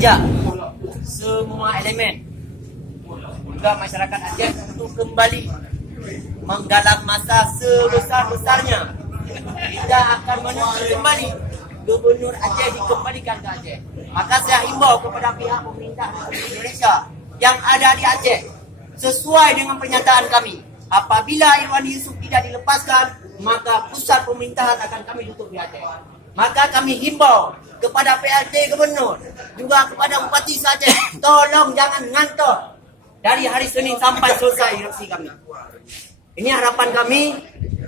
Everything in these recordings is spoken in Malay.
mengajak semua elemen juga masyarakat Aceh untuk kembali menggalang masa sebesar-besarnya. Kita akan menuntut kembali Gubernur Aceh dikembalikan ke Aceh. Maka saya himbau kepada pihak pemerintah Indonesia yang ada di Aceh, sesuai dengan pernyataan kami, apabila Irwandi Yusuf tidak dilepaskan, maka pusat pemerintahan akan kami tutup di Aceh. Maka kami himbau kepada PLT Gubernur, juga kepada Bupati Aceh, tolong jangan ngantor dari hari Senin sampai selesai erupsi kami. Ini harapan kami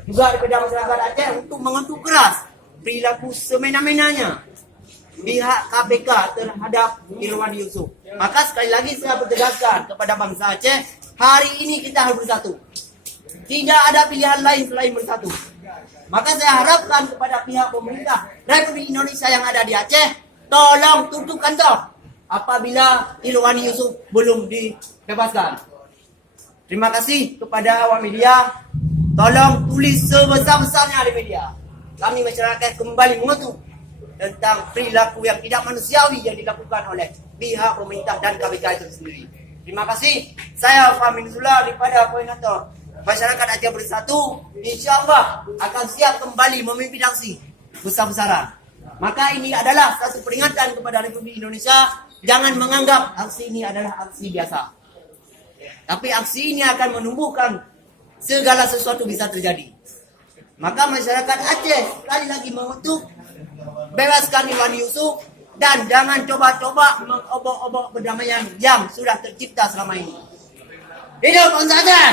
juga kepada masyarakat Aceh untuk mengentuk keras perilaku semena-menanya pihak KPK terhadap Irwandi Yusuf. Maka sekali lagi saya bertegaskan kepada bangsa Aceh, hari ini kita harus bersatu. Tidak ada pilihan lain selain bersatu. Maka saya harapkan kepada pihak pemerintah Republik Indonesia yang ada di Aceh, tolong tutup kantor apabila Irwandi Yusuf belum dibebaskan. Terima kasih kepada awak media. Tolong tulis sebesar-besarnya di media. Kami masyarakat kembali mengutuk tentang perilaku yang tidak manusiawi yang dilakukan oleh pihak pemerintah dan KPK itu sendiri. Terima kasih. Saya Fahmi Nuzullah daripada Koordinator Masyarakat Aceh Bersatu, insyaAllah akan siap kembali memimpin aksi besar-besaran. Maka ini adalah satu peringatan kepada Republik Indonesia, jangan menganggap aksi ini adalah aksi biasa. Tapi aksi ini akan menumbuhkan segala sesuatu bisa terjadi. Maka masyarakat Aceh sekali lagi mengutuk, bebaskan Irwandi Yusuf dan jangan coba-coba mengobok-obok perdamaian yang sudah tercipta selama ini. Hidup bangsa Aceh!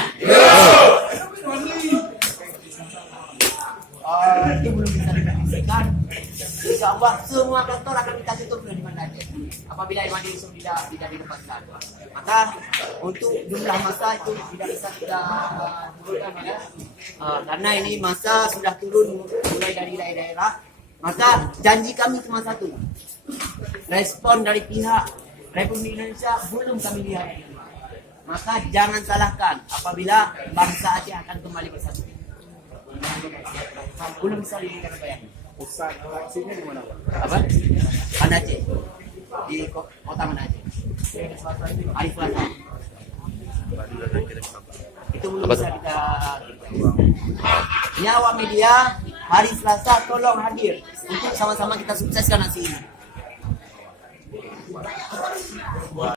Itu belum bisa dipastikan. InsyaAllah semua kantor akan kita tutup di Banda Aceh apabila Irwandi Yusuf tidak dilepaskan. Maka untuk jumlah masa itu tidak bisa kita turunkan ya. Karena ini masa sudah turun mulai dari daerah-daerah. Maka janji kami cuma satu. Respon dari pihak Republik Indonesia belum kami lihat. Maka jangan salahkan apabila bangsa Aceh akan kembali bersatu. Belum bisa diberikan bayang. Pusat aksinya di mana, Pak? Apa? Banda Aceh. Di kota Banda Aceh. Hari Selasa. Itu belum bisa kita. Nyawa media hari Selasa tolong hadir untuk sama-sama kita sukseskan aksi ini.